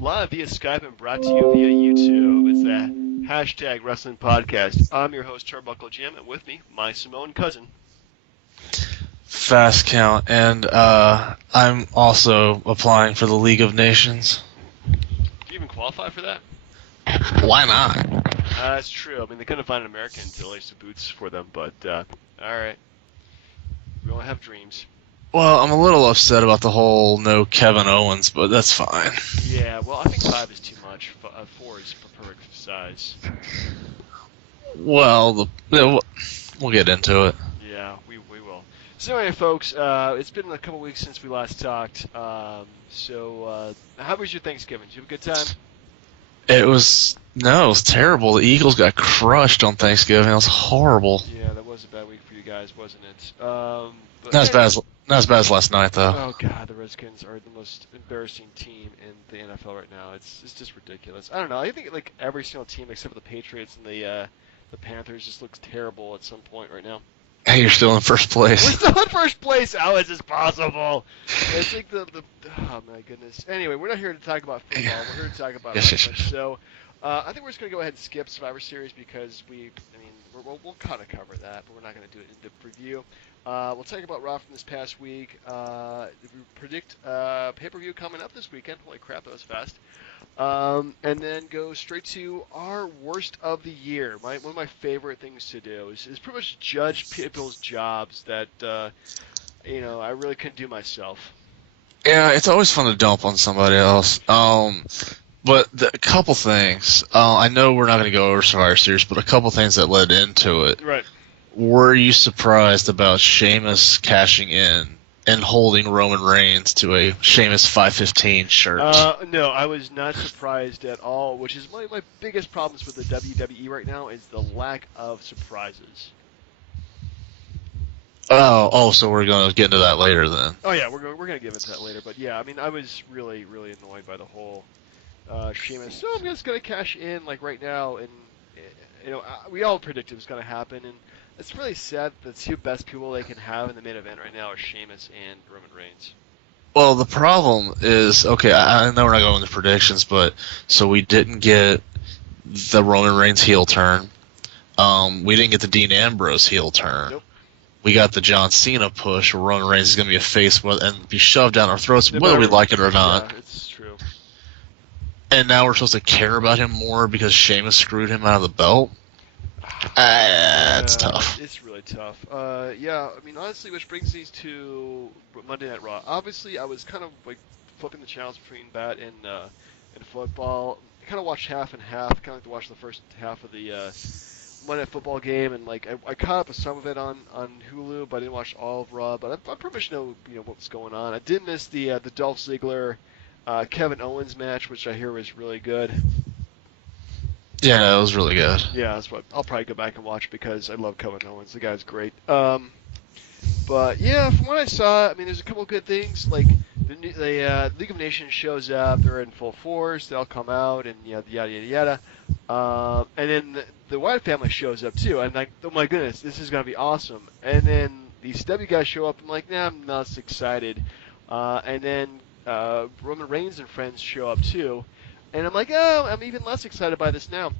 live via Skype and brought to you via YouTube. It's the hashtag Wrestling Podcast. I'm your host, Turnbuckle Jim, and with me, my Samoan cousin. Fast count, and I'm also applying for the League of Nations. Do you even qualify for that? Why not? That's true. I mean, they couldn't find an American to lace the boots for them, but alright. We all have dreams. Well, I'm a little upset about the whole no Kevin Owens, but that's fine. Yeah, well, I think 5 is too much. 4 is the perfect size. Well, we'll get into it. Yeah, we will. So anyway, folks, it's been a couple weeks since we last talked. So how was your Thanksgiving? Did you have a good time? It was terrible. The Eagles got crushed on Thanksgiving. It was horrible. Yeah, that was a bad week for you guys, wasn't it? But Not as bad as last night, though. Oh God, the Redskins are the most embarrassing team in the NFL right now. It's just ridiculous. I don't know. I think like every single team except for the Patriots and the Panthers just looks terrible at some point right now. Hey, you're still in first place. We're still in first place. How is this possible? It's like the oh my goodness. Anyway, we're not here to talk about football. We're here to talk about wrestling. So I think we're just gonna go ahead and skip Survivor Series because we'll kind of cover that, but we're not gonna do it in depth review. We'll talk about Raw from this past week. We predict pay-per-view coming up this weekend. Holy crap, that was fast. And then go straight to our worst of the year. One of my favorite things to do is pretty much judge people's jobs that I really couldn't do myself. Yeah, it's always fun to dump on somebody else. But a couple things. I know we're not going to go over Survivor Series, but a couple things that led into it. Right. Were you surprised about Sheamus cashing in and holding Roman Reigns to a Sheamus 515 shirt? No, I was not surprised at all, which is one of my biggest problems with the WWE right now is the lack of surprises. Oh, so we're going to get into that later then. Oh yeah, we're going to get into that later, but yeah, I mean, I was really, really annoyed by the whole Sheamus. So I'm just going to cash in like right now, and we all predicted it was going to happen, and it's really sad that the two best people they can have in the main event right now are Sheamus and Roman Reigns. Well, the problem is, okay, I know we're not going into predictions, but so we didn't get the Roman Reigns heel turn. We didn't get the Dean Ambrose heel turn. Nope. We got the John Cena push where Roman Reigns is going to be a face and be shoved down our throats, whether we like it or not. Yeah, it's true. And now we're supposed to care about him more because Sheamus screwed him out of the belt? It's tough. It's really tough. Yeah, I mean, honestly, which brings these to Monday Night Raw. Obviously, I was kind of like flipping the channels between that and football. I kind of watched half and half. Kind of like to watch the first half of the Monday Night Football game, and like I caught up with some of it on Hulu, but I didn't watch all of Raw. But I pretty much know what's going on. I did miss the Dolph Ziggler Kevin Owens match, which I hear was really good. Yeah, it was really good. Yeah, that's what I'll probably go back and watch because I love Kevin Owens. The guy's great. But yeah, from what I saw, I mean, there's a couple of good things. Like the League of Nations shows up. They're in full force. They all come out and yada yada yada. And then the Wyatt family shows up too. I'm like, oh my goodness, this is gonna be awesome. And then these W guys show up. I'm like, nah, I'm not as excited. And then Roman Reigns and friends show up too. And I'm like, oh, I'm even less excited by this now.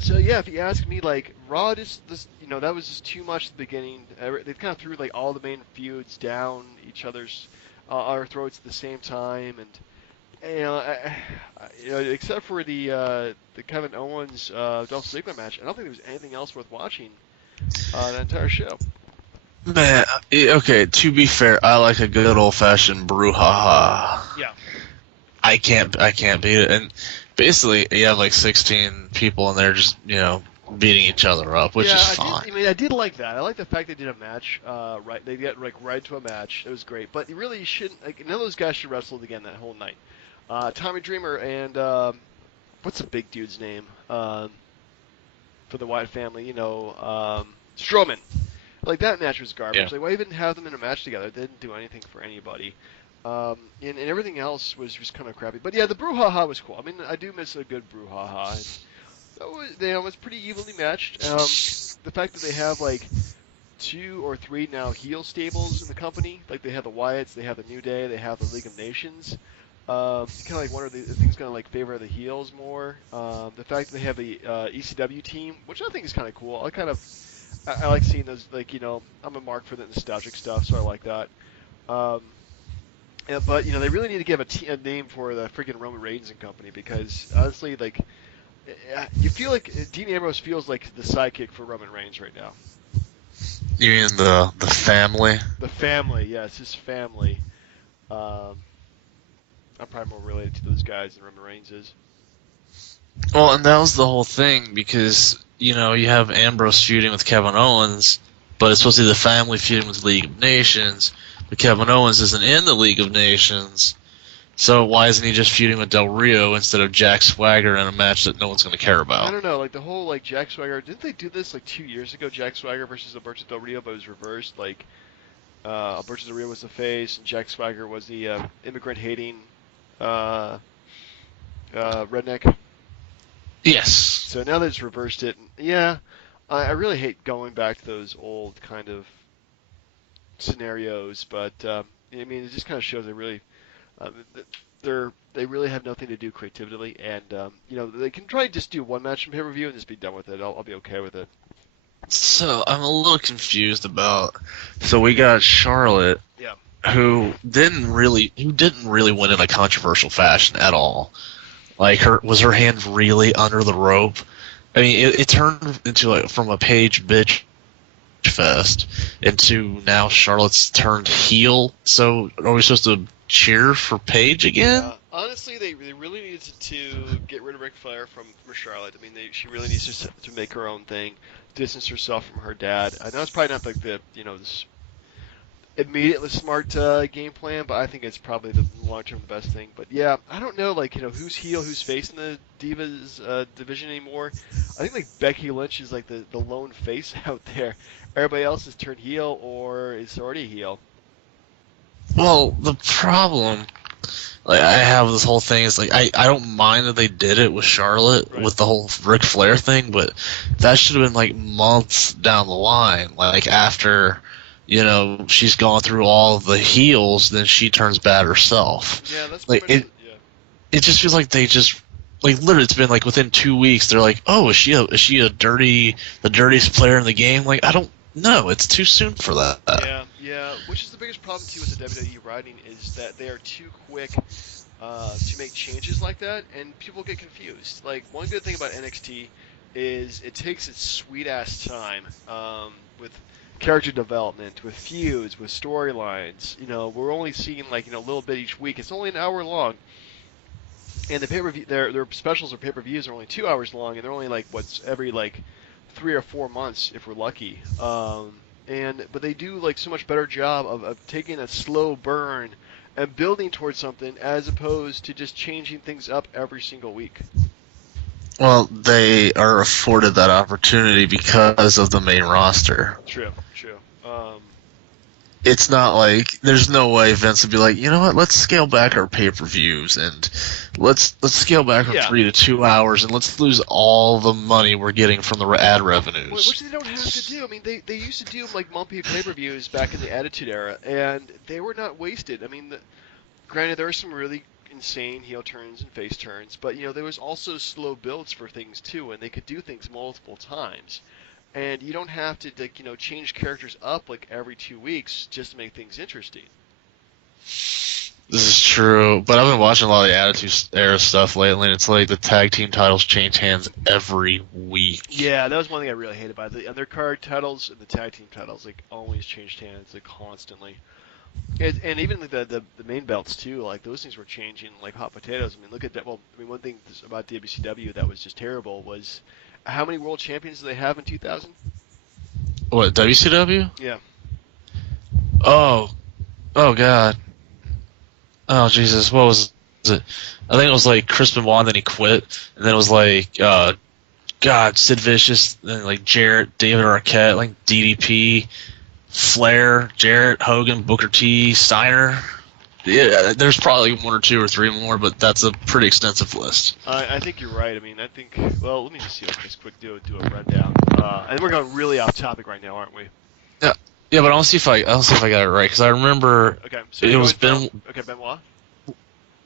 So yeah, if you ask me, like Raw, that was just too much at the beginning. They kind of threw like all the main feuds down our throats at the same time, and except for the Kevin Owens Dolph Ziggler match, I don't think there was anything else worth watching the entire show. Man, okay, to be fair, I like a good old-fashioned brouhaha. Yeah. I can't beat it. And basically, you have like 16 people in there just, beating each other up, which is fine. I did like that. I like the fact they did a match. Right, they get right to a match. It was great. But you really shouldn't. Like, none of those guys should wrestle again that whole night. Tommy Dreamer and what's the big dude's name for the Wyatt family? Strowman. Like that match was garbage. Yeah. Like, why even have them in a match together? They didn't do anything for anybody. And everything else was just kind of crappy. But yeah, the brouhaha was cool. I mean, I do miss a good brouhaha. It was pretty evenly matched. The fact that they have like 2 or 3 now heel stables in the company, like they have the Wyatts, they have the New Day, they have the League of Nations. Kind of like wonder the things going to like favor the heels more. The fact that they have the ECW team, which I think is kind of cool. I like seeing those. Like I'm a mark for the nostalgic stuff, so I like that. Um, yeah, but they really need to give a name for the freaking Roman Reigns and company because honestly, like you feel like Dean Ambrose feels like the sidekick for Roman Reigns right now. You mean the family? The family, yes, his family. Um, I'm probably more related to those guys than Roman Reigns is. Well, and that was the whole thing because you have Ambrose feuding with Kevin Owens, but it's supposed to be the family feuding with the League of Nations. But Kevin Owens isn't in the League of Nations, so why isn't he just feuding with Del Rio instead of Jack Swagger in a match that no one's going to care about? I don't know, like the whole like Jack Swagger. Didn't they do this like 2 years ago? Jack Swagger versus Alberto Del Rio, but it was reversed. Like Alberto Del Rio was the face, and Jack Swagger was the immigrant-hating redneck. Yes. So now they just reversed it. Yeah, I really hate going back to those old kind of scenarios, but I mean, it just kind of shows they really have nothing to do creatively, and they can try and just do one match from pay-per-view and just be done with it. I'll be okay with it. So I'm a little confused about. So we got Charlotte, Yeah. who didn't really win in a controversial fashion at all. Like was her hand really under the rope? I mean, it turned into like from a Paige bitch fest into now Charlotte's turned heel. So are we supposed to cheer for Paige again? Honestly, they really needed to get rid of Ric Flair from Charlotte. I mean, she really needs to make her own thing, distance herself from her dad. I know it's probably not like this immediately smart game plan, but I think it's probably the long term the best thing. But yeah, I don't know like who's heel, who's face in the Divas division anymore. I think like Becky Lynch is like the lone face out there. Everybody else has turned heel or is already heel. Well, the problem, like I have this whole thing is like I don't mind that they did it with Charlotte with the whole Ric Flair thing, but that should have been like months down the line, like after. She's gone through all of the heels, then she turns bad herself. Yeah, that's like it. Yeah. It just feels like they just like literally. It's been like within 2 weeks. They're like, oh, is she the dirtiest player in the game? Like I don't know. It's too soon for that. Yeah. Which is the biggest problem too with the WWE writing is that they are too quick to make changes like that, and people get confused. Like one good thing about NXT is it takes its sweet ass time with character development, with feuds, with storylines. We're only seeing like a little bit each week. It's only an hour long, and the pay-per-view, their specials or pay-per-views are only 2 hours long, and they're only like every like 3 or 4 months if we're lucky. But they do like so much better job of taking a slow burn and building towards something as opposed to just changing things up every single week. Well, they are afforded that opportunity because of the main roster. True. It's not like there's no way Vince would be like, you know what? Let's scale back our pay-per-views and let's scale back from 3 to 2 hours and let's lose all the money we're getting from the ad revenues. Which they don't have to do. I mean, they used to do like monthly pay-per-views back in the Attitude Era, and they were not wasted. I mean, granted, there were some really insane heel turns and face turns, but there was also slow builds for things too, and they could do things multiple times. And you don't have to change characters up like every 2 weeks just to make things interesting. This is true, but I've been watching a lot of the Attitude Era stuff lately, and it's like the tag team titles change hands every week. Yeah, that was one thing I really hated about it. The undercard titles and the tag team titles like always changed hands like constantly. And even the main belts too, like those things were changing like hot potatoes. I mean, look at that. Well, I mean, one thing about WCW that was just terrible was how many world champions do they have in 2000? What, WCW? Yeah. Oh God. Oh Jesus, what was it? I think it was like Chris Benoit, and then he quit, and then it was like Sid Vicious, and like Jarrett, David Arquette, like DDP. Flair, Jarrett, Hogan, Booker T, Steiner. Yeah, there's probably 1 or 2 or 3 more, but that's a pretty extensive list. I think you're right. I mean, well, let me just see. Let's just quick do a rundown. And we're going really off topic right now, aren't we? Yeah, but I'll see if I got it right because I remember Okay, so it was Ben. Okay, Benoit.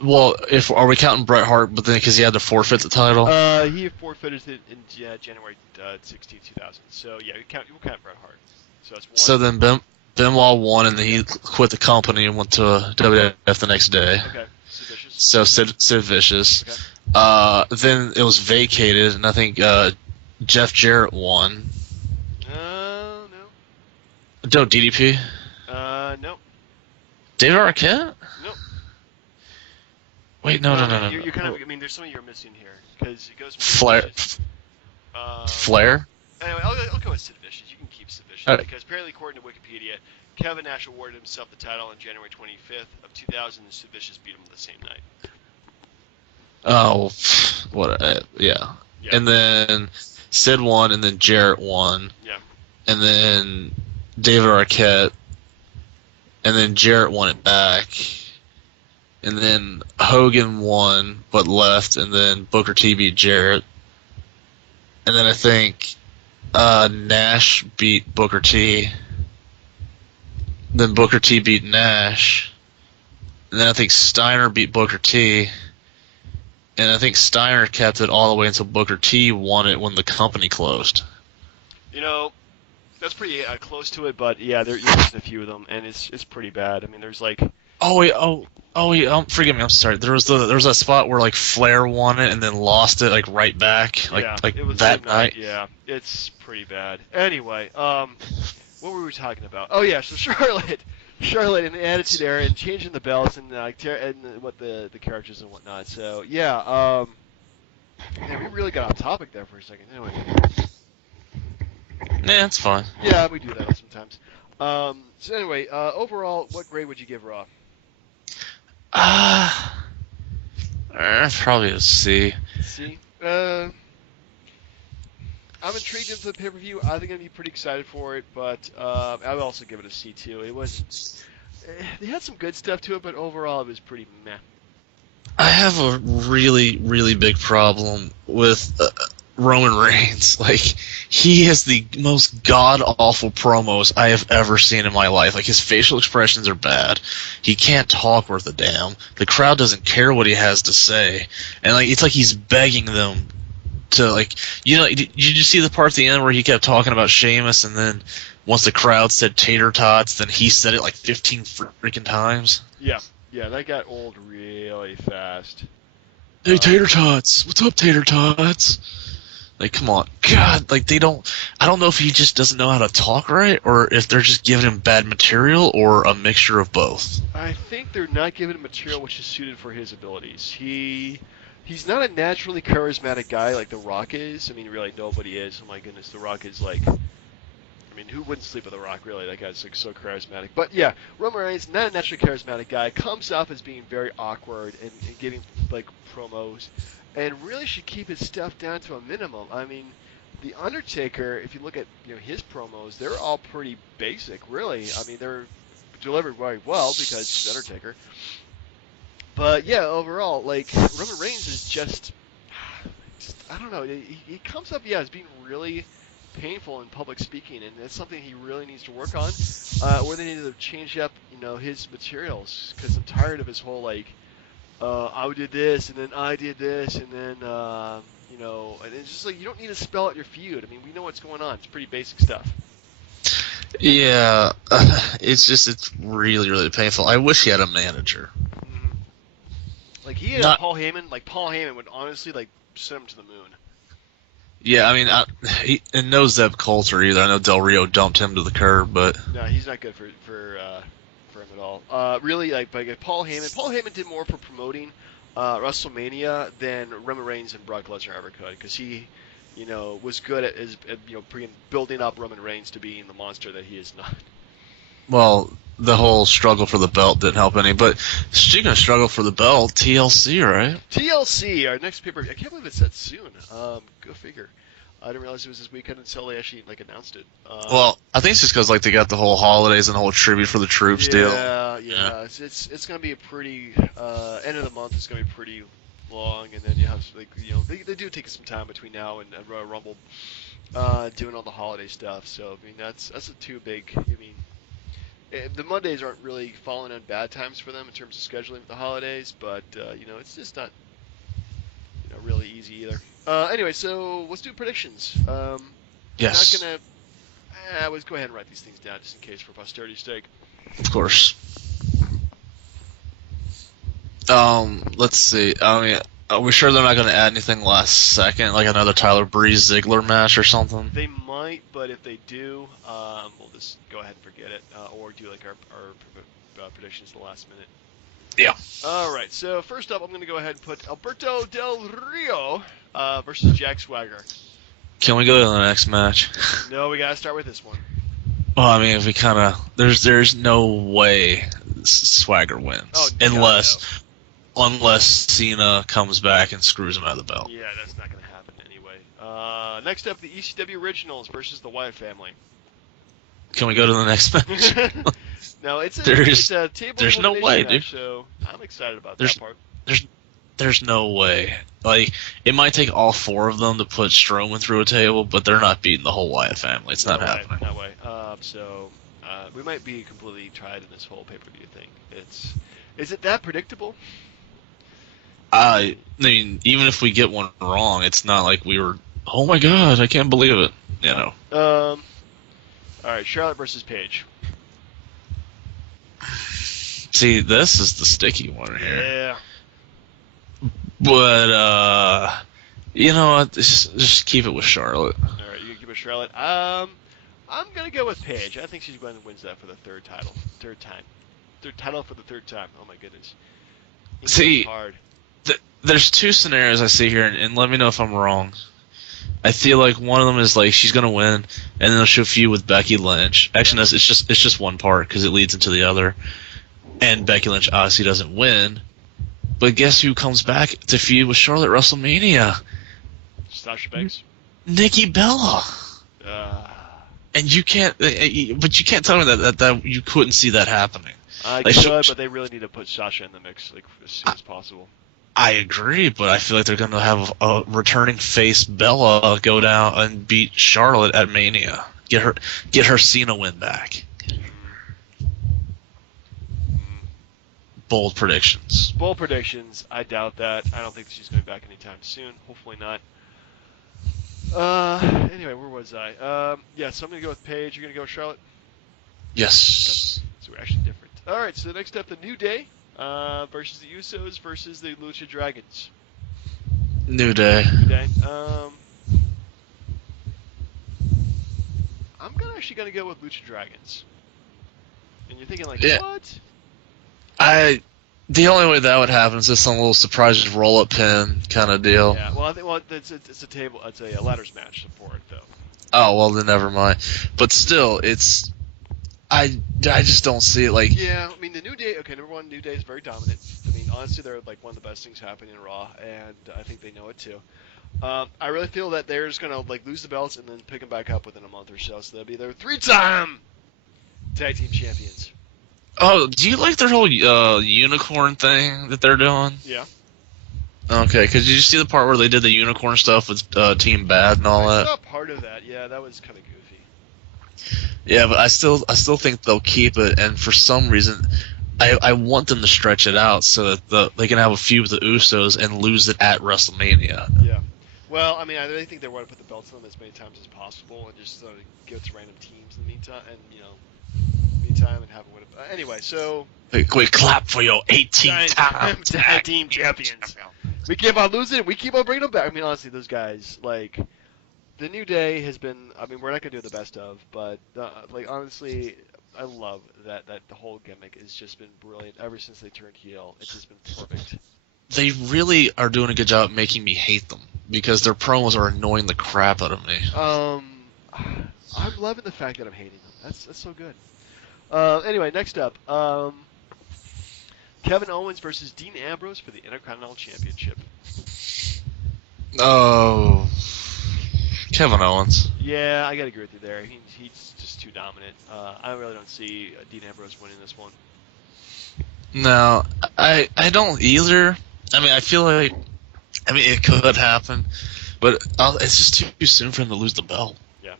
Well, if are we counting Bret Hart, but then because he had to forfeit the title? He forfeited it in January 16, 2000. So yeah, we'll count Bret Hart. So that's one. So then Benoit won, and then he quit the company and went to WWF the next day. Okay. Sid Vicious. So Sid Vicious. Okay. Then it was vacated, and I think Jeff Jarrett won. No. No, DDP. No. David Arquette? No. Wait, no. You're kind of. I mean, there's something you're missing here because it goes. Flair. Flair. Anyway, I'll go with Sid Vicious. You can keep Sid Vicious because apparently, according to Wikipedia, Kevin Nash awarded himself the title on January 25th of 2000, and Sid Vicious beat him the same night. Oh, what? Yeah. And then Sid won, and then Jarrett won. Yeah. And then David Arquette, and then Jarrett won it back. And then Hogan won, but left, and then Booker T beat Jarrett. And then I think Nash beat Booker T. Then Booker T beat Nash. And then I think Steiner beat Booker T. And I think Steiner kept it all the way until Booker T won it when the company closed. You know, that's pretty close to it, but yeah, there's a few of them, and it's pretty bad. I mean, there's like. Oh wait, forgive me. I'm sorry. There was that spot where like Flair won it and then lost it like right back, like it was that night. Yeah, it's pretty bad. Anyway, what were we talking about? Oh yeah, so Charlotte and the Attitude Era and changing the belts and what the characters and whatnot. So yeah, we really got off topic there for a second. Anyway. Yeah, it's fine. Yeah, we do that sometimes. So anyway, overall, what grade would you give Raw? Probably a C. C. I'm intrigued into the pay-per-view. I think I'm gonna be pretty excited for it, but I would also give it a C too. It was. They had some good stuff to it, but overall, it was pretty meh. I have a really, really big problem with Roman Reigns. Like, he has the most god-awful promos I have ever seen in my life. Like, his facial expressions are bad. He can't talk worth a damn. The crowd doesn't care what he has to say. And, like, it's like he's begging them to, like, did you just see the part at the end where he kept talking about Sheamus, and then once the crowd said tater tots, then he said it like 15 freaking times? Yeah, that got old really fast. Hey, tater tots! What's up, tater tots? Like, come on. God, like, I don't know if he just doesn't know how to talk right, or if they're just giving him bad material, or a mixture of both. I think they're not giving him material which is suited for his abilities. He's not a naturally charismatic guy like The Rock is. I mean, really, nobody is. Oh my goodness, The Rock is like... I mean, who wouldn't sleep with The Rock, really? That guy's like so charismatic. But yeah, Roman Reigns, not a naturally charismatic guy, comes off as being very awkward and giving like promos, and really should keep his stuff down to a minimum. I mean, The Undertaker, if you look at his promos, they're all pretty basic, really. I mean, they're delivered very well because he's The Undertaker. But yeah, overall, like Roman Reigns is just I don't know. He comes up, as being really painful in public speaking, and that's something he really needs to work on. Or they need to change up, his materials, because I'm tired of his whole like, I did this, and then I did this, and then and it's just like you don't need to spell out your feud. I mean, we know what's going on. It's pretty basic stuff. Yeah, it's really, really painful. I wish he had a manager. Mm-hmm. Like he had Paul Heyman. Like Paul Heyman would honestly like send him to the moon. Yeah, I mean, and no Zeb Coulter either. I know Del Rio dumped him to the curb, but no, he's not good for him at all. Really, like Paul Heyman. Paul Heyman did more for promoting WrestleMania than Roman Reigns and Brock Lesnar ever could, because he, was good at building up Roman Reigns to being the monster that he is not. Well, the whole struggle for the belt didn't help any. But speaking of struggle for the belt, TLC, right? TLC, our next paper. I can't believe it's that soon. Go figure. I didn't realize it was this weekend until they actually announced it. Well, I think it's just because they got the whole holidays and the whole tribute for the troops deal. Yeah. It's going to be a pretty end of the month. It's going to be pretty long, and then you have they do take some time between now and Royal Rumble, doing all the holiday stuff. So I mean that's a too big. I mean, The Mondays aren't really falling on bad times for them in terms of scheduling with the holidays, but it's just not really easy either. Anyway, so let's do predictions. Yes. I'm not gonna. Let's go ahead and write these things down just in case for posterity's sake. Of course. Let's see. I mean, are we sure they're not going to add anything last second, like another Tyler Breeze Ziggler match or something? They might, but if they do, we'll just go ahead and forget it, or do like our predictions at the last minute. Yeah. All right. So first up, I'm going to go ahead and put Alberto Del Rio versus Jack Swagger. Can we go to the next match? No, we got to start with this one. Well, I mean, if we kind of there's no way Swagger wins unless Cena comes back and screws him out of the belt. Yeah, that's not going to happen anyway. Next up, the ECW Originals versus the Wyatt family. Can we go to the next match? No, it's a table. There's no way, match, dude. So I'm excited about that part. There's no way. Like, it might take all four of them to put Strowman through a table, but they're not beating the whole Wyatt family. It's not happening. No way. So we might be completely tried in this whole pay-per-view thing. Is it that predictable? I mean, even if we get one wrong, it's not like we were, oh my god, I can't believe it. You know. All right, Charlotte versus Paige. See, this is the sticky one here. Yeah. But, you know what? Just keep it with Charlotte. All right, you can keep it Charlotte. I'm going to go with Paige. I think she's going to win that for the third title. Third title for the third time. Oh, my goodness. See, hard. There's two scenarios I see here, and let me know if I'm wrong. I feel like one of them is like she's gonna win, and then she'll feud with Becky Lynch. Actually, no, it's just one part because it leads into the other. And Becky Lynch obviously doesn't win, but guess who comes back to feud with Charlotte at WrestleMania? Sasha Banks. Nikki Bella. And you can't, but you can't tell me that you couldn't see that happening. I could, but they really need to put Sasha in the mix as soon as possible. I agree, but I feel like they're going to have a returning face Bella go down and beat Charlotte at Mania. Get her Cena win back. Bold predictions. Bold predictions. I doubt that. I don't think she's going back anytime soon. Hopefully not. Anyway, where was I? So I'm going to go with Paige. You're going to go with Charlotte? Yes. So we're actually different. All right, so next up, the New Day. Versus the Usos versus the Lucha Dragons. New Day. I'm actually gonna go with Lucha Dragons. And you're thinking like, what? The only way that would happen is just some little surprise roll-up pin kind of deal. Yeah. Well, I think it's a table. It's a ladders match for it though. Oh well, then never mind. But still, it's. I just don't see it like. Yeah, I mean the New Day. Okay, number one, New Day is very dominant. I mean, honestly, they're like one of the best things happening in Raw, and I think they know it too. I really feel that they're just gonna like lose the belts and then pick them back up within a month or so. So they'll be their three-time tag team champions. Oh, do you like their whole unicorn thing that they're doing? Yeah. Okay, because did you see the part where they did the unicorn stuff with Team Bad and all that? I saw part of that. Yeah, that was kind of goofy. Yeah, but I still think they'll keep it, and for some reason, I want them to stretch it out so that they can have a feud with the Usos and lose it at WrestleMania. Yeah. Well, I mean, I really think they want to put the belts on them as many times as possible and just sort of give it to random teams in the meantime, and have it win it. Anyway, so we clap for your 18-time tag team champions. We keep on losing. We keep on bringing them back. I mean, honestly, those guys like. The New Day has been, I mean, we're not going to do the best of, but, honestly, I love that the whole gimmick has just been brilliant ever since they turned heel. It's just been perfect. They really are doing a good job making me hate them, because their promos are annoying the crap out of me. I'm loving the fact that I'm hating them. That's so good. Anyway, next up, Kevin Owens versus Dean Ambrose for the Intercontinental Championship. Oh... Kevin Owens. Yeah, I gotta agree with you there. He's just too dominant. I really don't see Dean Ambrose winning this one. No, I don't either. I mean, I feel like, it could happen, but it's just too soon for him to lose the belt. Yeah.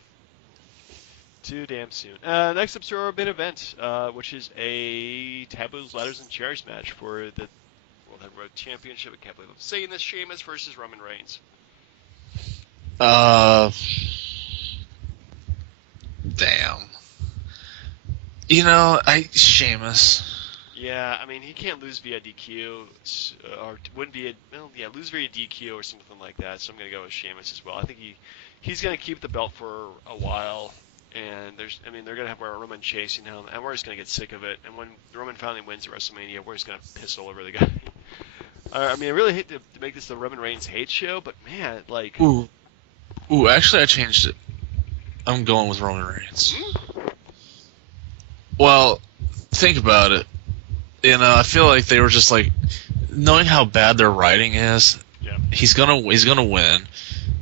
Too damn soon. Next up's our main event, which is a Taboos, Ladders, and Chairs match for the World Heavyweight Championship. I can't believe I'm saying this. Sheamus versus Roman Reigns. Damn. Sheamus. Yeah, I mean, he can't lose via DQ, or wouldn't be lose via DQ or something like that. So I'm gonna go with Sheamus as well. I think he's gonna keep the belt for a while, and they're gonna have Roman chasing him, and we're just gonna get sick of it. And when Roman finally wins at WrestleMania, we're just gonna piss all over the guy. I really hate to make this the Roman Reigns hate show, but man, like. Ooh, actually, I changed it. I'm going with Roman Reigns. Well, think about it. I feel like they were just like, knowing how bad their writing is. Yeah. He's gonna win,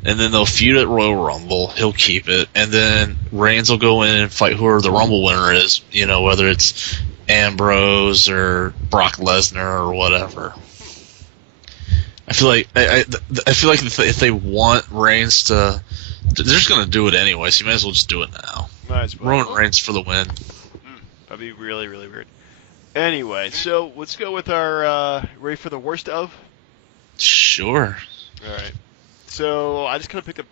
and then they'll feud at Royal Rumble. He'll keep it, and then Reigns will go in and fight whoever the Rumble winner is. Whether it's Ambrose or Brock Lesnar or whatever. I feel like if they want Reigns to, they're just gonna do it anyway. So you might as well just do it now. Might as well. Roman Reigns for the win. That'd be really, really weird. Anyway, so let's go with our ready for the worst of. Sure. All right. So I just kind of picked up.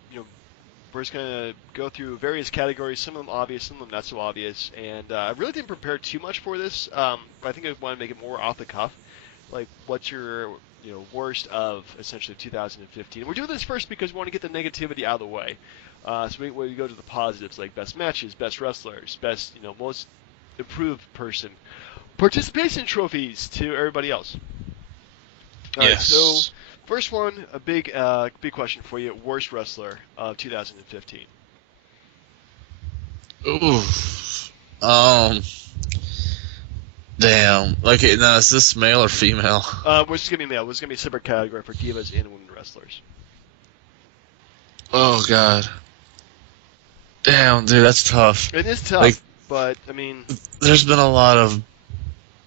We're just gonna go through various categories. Some of them obvious, some of them not so obvious. And I really didn't prepare too much for this. But I think I want to make it more off the cuff. Like, what's your worst of essentially 2015? We're doing this first because we want to get the negativity out of the way. So we go to the positives, like best matches, best wrestlers, best most improved person, participation trophies to everybody else. All right, so first one, a big question for you: worst wrestler of 2015. Ooh. Damn. Okay, now is this male or female? We're just gonna be male. There's gonna be a separate category for divas and women wrestlers. Oh God. Damn, dude, that's tough. It is tough, but I mean, there's been a lot of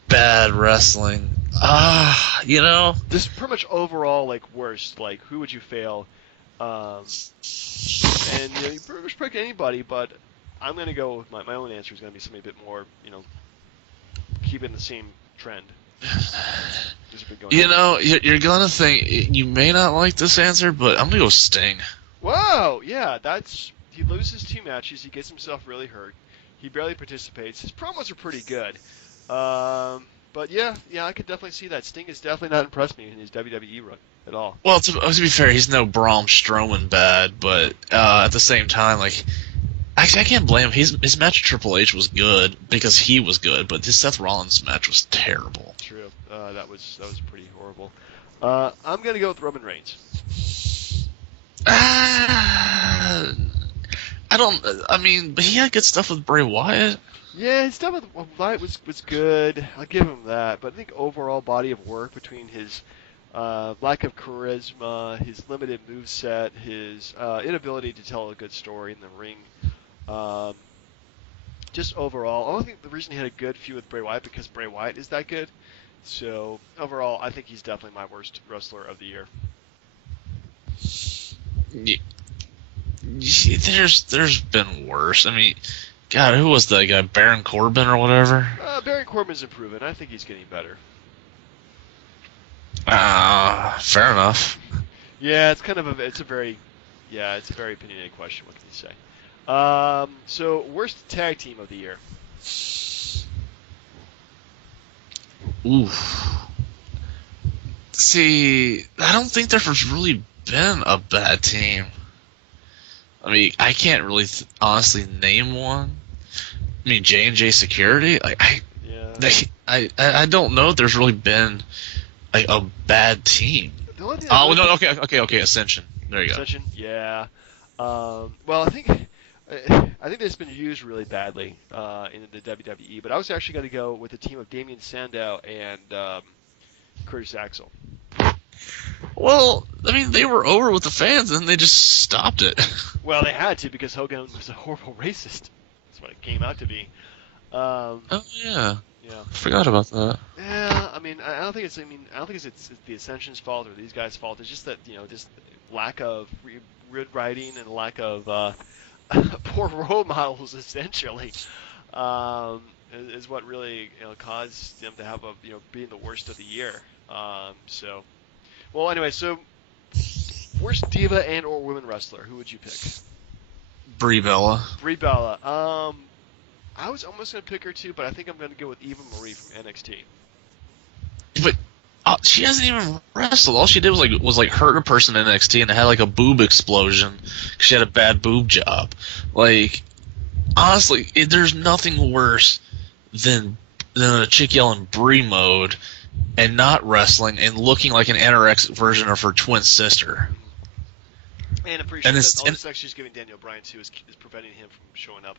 bad wrestling. Just pretty much overall, like worst. Like, who would you fail? And you pretty much pick anybody, but I'm gonna go with my own answer is gonna be something a bit more, keeping the same trend. You're gonna think you may not like this answer, but I'm gonna go Sting. Whoa, yeah, he loses 2 matches, he gets himself really hurt, he barely participates. His promos are pretty good, but yeah, I could definitely see that. Sting has definitely not impressed me in his WWE run at all. Well, to be fair, he's no Braun Strowman bad, but at the same time, like. Actually, I can't blame him. His match with Triple H was good because he was good, but his Seth Rollins match was terrible. True. That was pretty horrible. I'm gonna go with Roman Reigns. But he had good stuff with Bray Wyatt. Yeah, his stuff with Wyatt was good. I'll give him that. But I think overall body of work between his lack of charisma, his limited moveset, his inability to tell a good story in the ring. Just overall, I think the reason he had a good feud with Bray Wyatt because Bray Wyatt is that good. So overall, I think he's definitely my worst wrestler of the year. Yeah. There's been worse. I mean, God, who was that guy? Baron Corbin or whatever? Baron Corbin's improving. I think he's getting better. Fair enough. Yeah, it's a very opinionated question. What can you say? So worst tag team of the year. Ooh. See, I don't think there's really been a bad team. I mean, I can't really honestly name one. I mean, J&J Security. I don't know if there's really been a bad team. Okay, Ascension. There you go. Ascension, yeah. Well, I think that's been used really badly in the WWE, but I was actually going to go with the team of Damien Sandow and Curtis Axel. Well, I mean, they were over with the fans, and they just stopped it. Well, they had to because Hogan was a horrible racist. That's what it came out to be. Oh yeah. Yeah. Forgot about that. Yeah, I mean, I don't think it's the Ascension's fault or these guys' fault. It's just that just lack of writing and lack of poor role models essentially. Is what really caused them to have a being the worst of the year. So well anyway, so worst diva and or women wrestler, who would you pick? Brie Bella. Brie Bella. I was almost gonna pick her too, but I think I'm gonna go with Eva Marie from NXT. But she hasn't even wrestled. All she did was hurt a person in NXT and had like a boob explosion because she had a bad boob job. Like honestly, there's nothing worse than a chick yelling Brie mode and not wrestling and looking like an anorexic version of her twin sister. And I'm pretty sure that all the sex she's giving Daniel Bryan too is preventing him from showing up.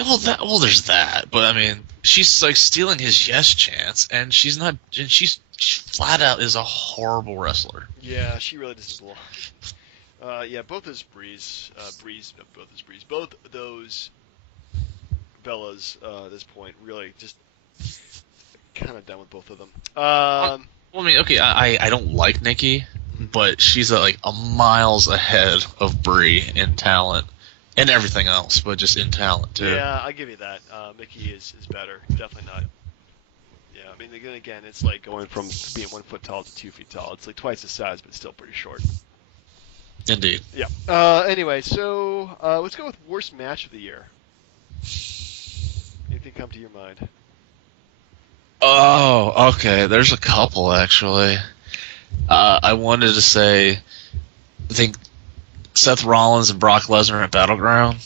Well, there's that, but I mean, she's like stealing his yes chance, and she's not. And she's flat out is a horrible wrestler. Yeah, she really does belong. Yeah, both those both those Bellas at this point really just kind of done with both of them. Well, I mean, okay, I don't like Nikki, but she's like a miles ahead of Brie in talent. And everything else, but just in talent too. Yeah, I'll give you that. Mickey is better. Definitely not. Yeah, I mean, again, it's like going from being 1 foot tall to 2 feet tall. It's like twice the size, but still pretty short. Indeed. Yeah. Anyway, so let's go with worst match of the year. Anything come to your mind? Oh, okay. There's a couple actually. I wanted to say, I think Seth Rollins and Brock Lesnar at Battleground.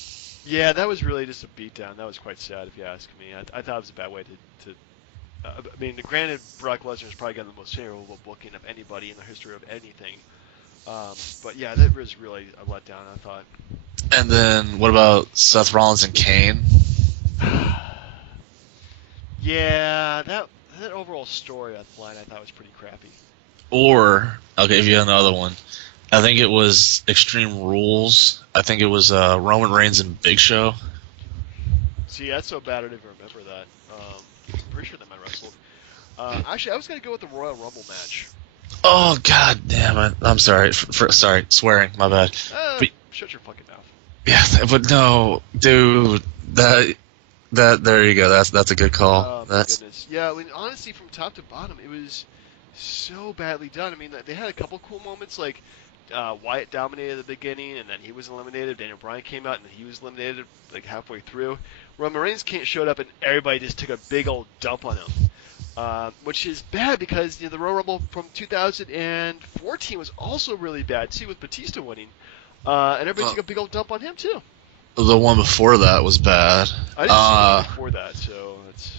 Yeah, that was really just a beatdown. That was quite sad, if you ask me. I thought it was a bad way to I mean, granted, Brock Lesnar's probably got the most favorable booking of anybody in the history of anything. But yeah, that was really a letdown, I thought. And then what about Seth Rollins and Kane? Yeah, that overall story line I thought was pretty crappy. Or, I'll give you another one. I think it was Extreme Rules. I think it was Roman Reigns and Big Show. See, that's so bad I didn't even remember that. I'm pretty sure that might wrestled. Actually, I was going to go with the Royal Rumble match. Oh, god damn it. I'm sorry. Sorry, swearing. My bad. But, shut your fucking mouth. Yeah, but no, dude. That there you go. That's a good call. Oh, my goodness. Yeah, I mean, honestly, from top to bottom, it was so badly done. I mean, they had a couple cool moments, like Wyatt dominated at the beginning, and then he was eliminated. Daniel Bryan came out, and he was eliminated like halfway through. Roman Reigns showed up, and everybody just took a big old dump on him, which is bad because the Royal Rumble from 2014 was also really bad too, with Batista winning, and everybody took a big old dump on him too. The one before that was bad. I didn't see the one before that, so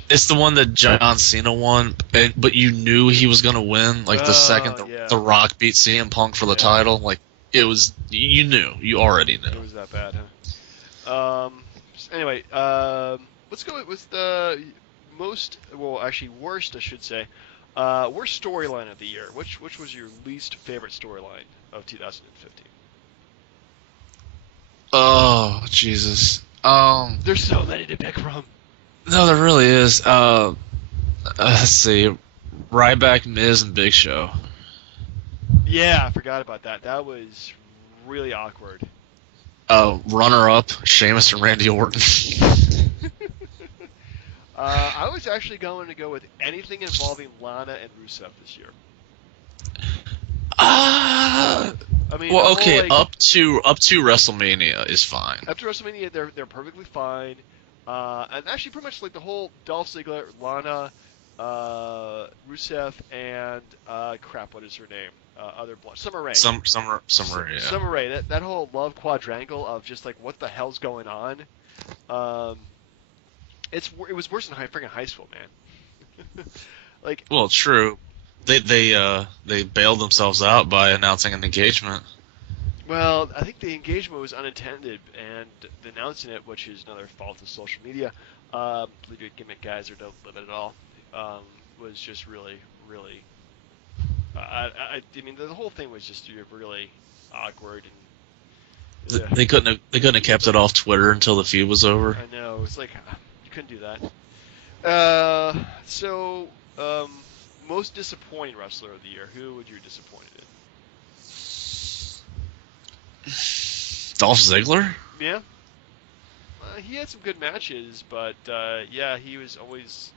it's the one that John Cena won, but you knew he was gonna win. Like the second the Rock beat CM Punk for the title, like it was, you already knew. It was that bad, huh? Anyway, let's go with the worst, I should say. Worst storyline of the year. Which was your least favorite storyline of 2015? Oh, Jesus. There's so many to pick from. No, there really is. Let's see. Ryback, Miz, and Big Show. Yeah, I forgot about that. That was really awkward. Runner-up, Sheamus and Randy Orton. I was actually going to go with anything involving Lana and Rusev this year. I mean, well, okay, up to WrestleMania is fine. Up to WrestleMania, they're perfectly fine. And actually, pretty much like the whole Dolph Ziggler, Lana, Rusev, and what is her name? Other blonde, Summer Rae. Summer Rae. Yeah. Summer Rae. That whole love quadrangle of just like what the hell's going on. It was worse than freaking high school, man. Like. Well, true. They bailed themselves out by announcing an engagement. Well, I think the engagement was unintended, and announcing it, which is another fault of social media, leave your gimmick guys or don't live it at all, was just really, really. I mean, the whole thing was just really awkward, and they couldn't have kept it off Twitter until the feud was over. I know, it's like you couldn't do that. So, most disappointing wrestler of the year. Who would you disappointed in? Dolph Ziggler? Yeah. He had some good matches, but yeah, he was always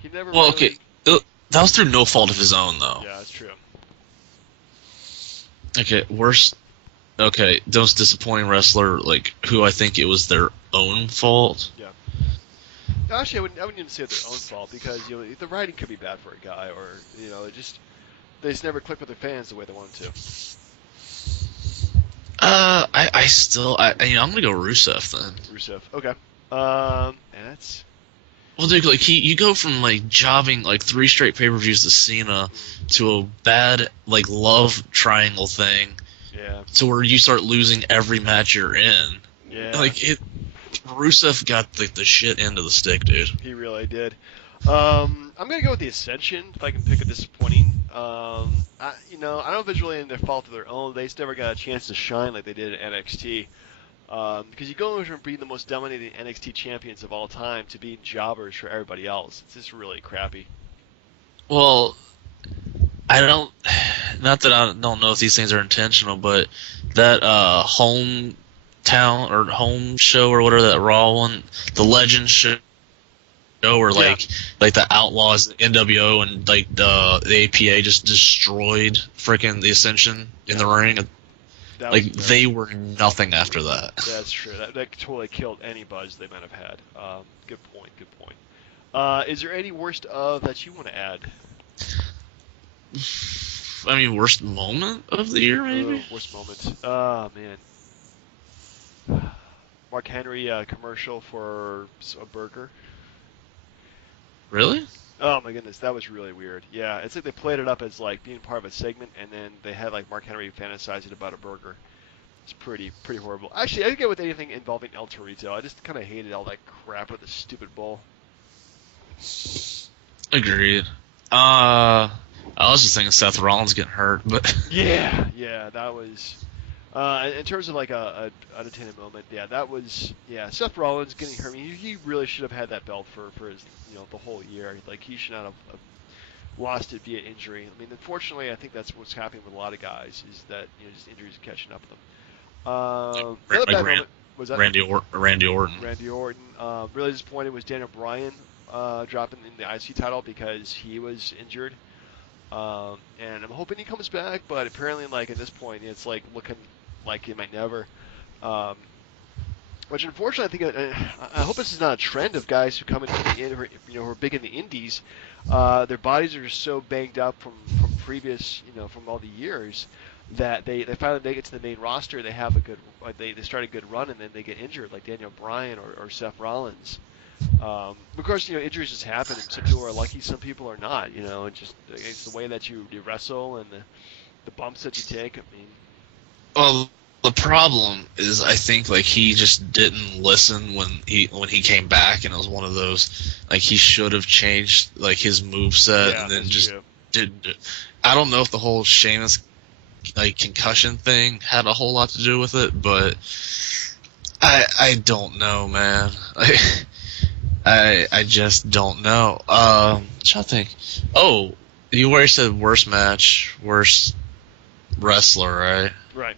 he never Well, really. okay, that was through no fault of his own, though. Yeah, that's true. Okay, worst. Okay, most disappointing wrestler, like who I think it was their own fault. Yeah. Actually, I wouldn't even say it's their own fault because the writing could be bad for a guy, or they just never click with their fans the way they wanted to. I still, I'm gonna go Rusev then. Rusev. Okay. And that's. Well, dude, like you go from like jobbing like 3 straight pay-per-views to Cena to a bad like love triangle thing. Yeah. To where you start losing every match you're in. Yeah. Like Rusev got the shit end of the stick, dude. He really did. I'm gonna go with the Ascension if I can pick a disappointing. I don't know if it's really in their fault of their own. They just never got a chance to shine like they did at NXT. Because you go from being the most dominating NXT champions of all time to being jobbers for everybody else. It's just really crappy. Well, I don't. Not that I don't know if these things are intentional, but that hometown or home show or whatever, that Raw one, the Legend show, where like the Outlaws, the NWO, and like the APA just destroyed freaking the Ascension in the ring. Like they were nothing after that. That's true. That totally killed any buzz they might have had. Good point. Good point. Is there any worst of that you want to add? I mean, worst moment of the year, maybe. Worst moment. Oh man. Mark Henry commercial for a burger. Really? Oh my goodness, that was really weird. Yeah, it's like they played it up as like being part of a segment, and then they had like Mark Henry fantasizing about a burger. It's pretty horrible. Actually, I could get with anything involving El Torito. I just kind of hated all that crap with the stupid bull. Agreed. I was just thinking Seth Rollins getting hurt, but yeah, that was. In terms of like a unintended moment, yeah, that was Seth Rollins getting hurt. I mean, he really should have had that belt for his the whole year. Like he should not have lost it via injury. I mean, unfortunately, I think that's what's happening with a lot of guys is that just injuries are catching up with them. Another bad moment was that Randy Orton. Randy Orton. Really disappointed was Daniel Bryan dropping in the IC title because he was injured. And I'm hoping he comes back, but apparently, like at this point, it's like looking like he might never. Which unfortunately, I hope this is not a trend of guys who come into who are big in the indies. Their bodies are so banged up from previous, from all the years, that they finally make it to the main roster. They have they start a good run, and then they get injured, like Daniel Bryan or Seth Rollins. Of course, injuries just happen, and some people are lucky, some people are not. It's the way that you wrestle and the bumps that you take. I mean, well, the problem is, I think like he just didn't listen when he came back, and it was one of those like he should have changed like his moveset, and then just didn't. I don't know if the whole Sheamus like concussion thing had a whole lot to do with it, but I don't know, man. I just don't know. I'm trying to think. Oh, you already said worst match, worst wrestler, right? Right.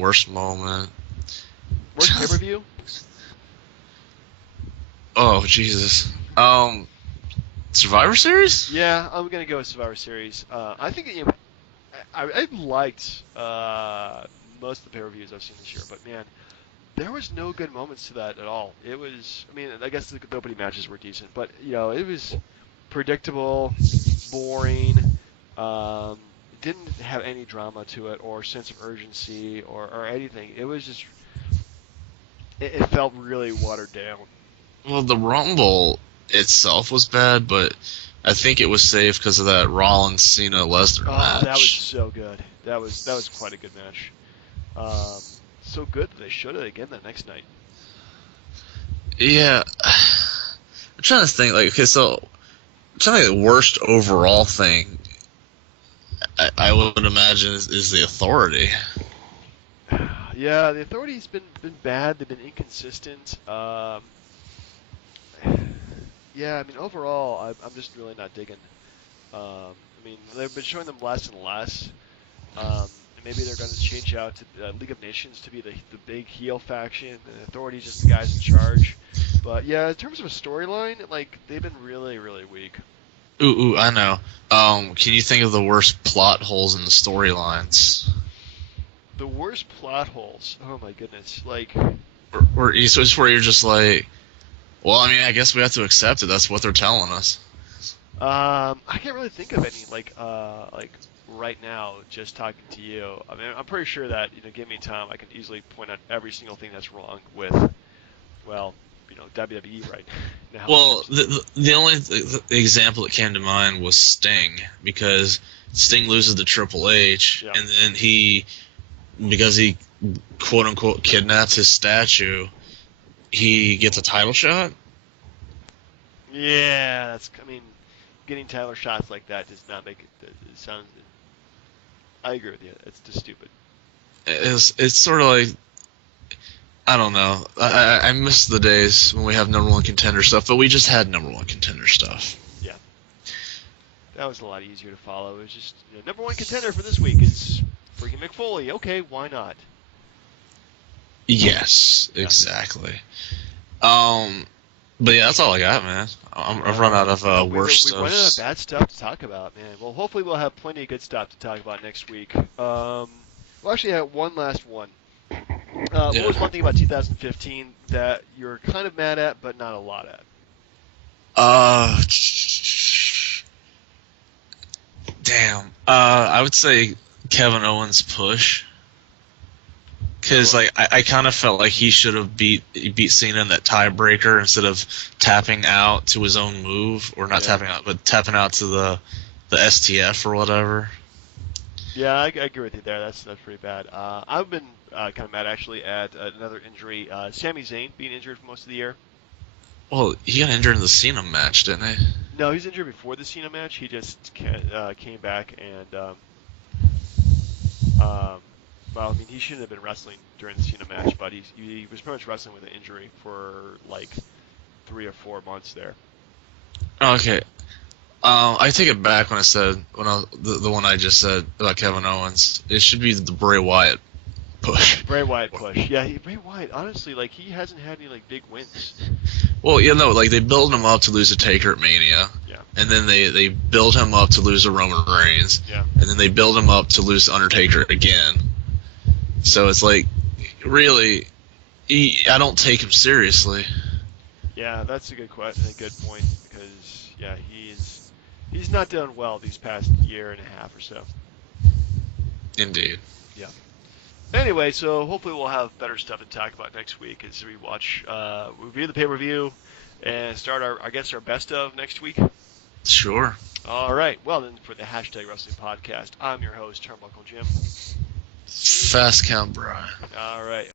Worst moment. Worst pay-per-view? Oh, Jesus. Survivor Series? Yeah, I'm gonna go with Survivor Series. I think I liked most of the pay-per-views I've seen this year, but man, there was no good moments to that at all. It was, I mean, I guess the opening matches were decent, but it was predictable, boring. Didn't have any drama to it or sense of urgency or anything. It was just, it felt really watered down. Well, the Rumble itself was bad, but I think it was safe because of that Rollins Cena Lesnar match. That was so good. That was quite a good match. So good that they showed it again that next night. Yeah, I'm trying to think. Like, okay, so I'm trying to think the worst overall thing. I would imagine is the Authority. Yeah, the Authority's been bad. They've been inconsistent. Yeah, I mean, overall, I'm just really not digging. I mean, they've been showing them less and less. I maybe they're going to change out to League of Nations to be the big heel faction, and Authority just the guys in charge. But yeah, in terms of a storyline, like they've been really, really weak. Ooh, I know. Can you think of the worst plot holes in the storylines? The worst plot holes. Oh my goodness! Like, or it's just where you're just like, well, I mean, I guess we have to accept it. That's what they're telling us. I can't really think of any like right now. Just talking to you, I mean, I'm pretty sure that give me time, I can easily point out every single thing that's wrong with, well, WWE right now. Well, the only example that came to mind was Sting, because Sting loses to Triple H, Yeah. and then because he quote unquote kidnaps his statue, he gets a title shot. Yeah, I mean, getting Tyler shots like that does not make it. It sounds. I agree with you. It's just stupid. It's sort of like, I don't know. I miss the days when we have number one contender stuff, but we just had number one contender stuff. Yeah, that was a lot easier to follow. It was just number one contender for this week is freaking McFoley. Okay, why not? Yes, exactly. But yeah, that's all I got, man. I've run out of worse stuff. We've run out of bad stuff to talk about, man. Well, hopefully we'll have plenty of good stuff to talk about next week. We'll actually have one last one. What was one thing about 2015 that you're kind of mad at, but not a lot at? Damn. I would say Kevin Owens' push. Because I kind of felt like he should have beat Cena in that tiebreaker instead of tapping out to his own move, or not tapping out, but tapping out to the STF or whatever. Yeah, I agree with you there. That's pretty bad. I've been kind of mad actually at another injury. Sami Zayn being injured for most of the year. Well, he got injured in the Cena match, didn't he? No, he was injured before the Cena match. He just came back and. Well, I mean, he shouldn't have been wrestling during the Cena match, but he was pretty much wrestling with an injury for like 3 or 4 months there. Okay. I take it back when I said the one I just said about Kevin Owens. It should be the Bray Wyatt push. Bray Wyatt push. Yeah, Bray Wyatt. Honestly, like he hasn't had any like big wins. Well, like they build him up to lose a Taker at Mania. Yeah. And then they build him up to lose a Roman Reigns. Yeah. And then they build him up to lose the Undertaker again. So it's like, really, I don't take him seriously. Yeah, that's a good question, a good point, because yeah, he's not done well these past year and a half or so. Indeed. Yeah. Anyway, so hopefully we'll have better stuff to talk about next week as we review the pay-per-view and start our best of next week. Sure. All right. Well, then for the Hashtag Wrestling Podcast, I'm your host, Turnbuckle Jim. Fast Count Brian. All right.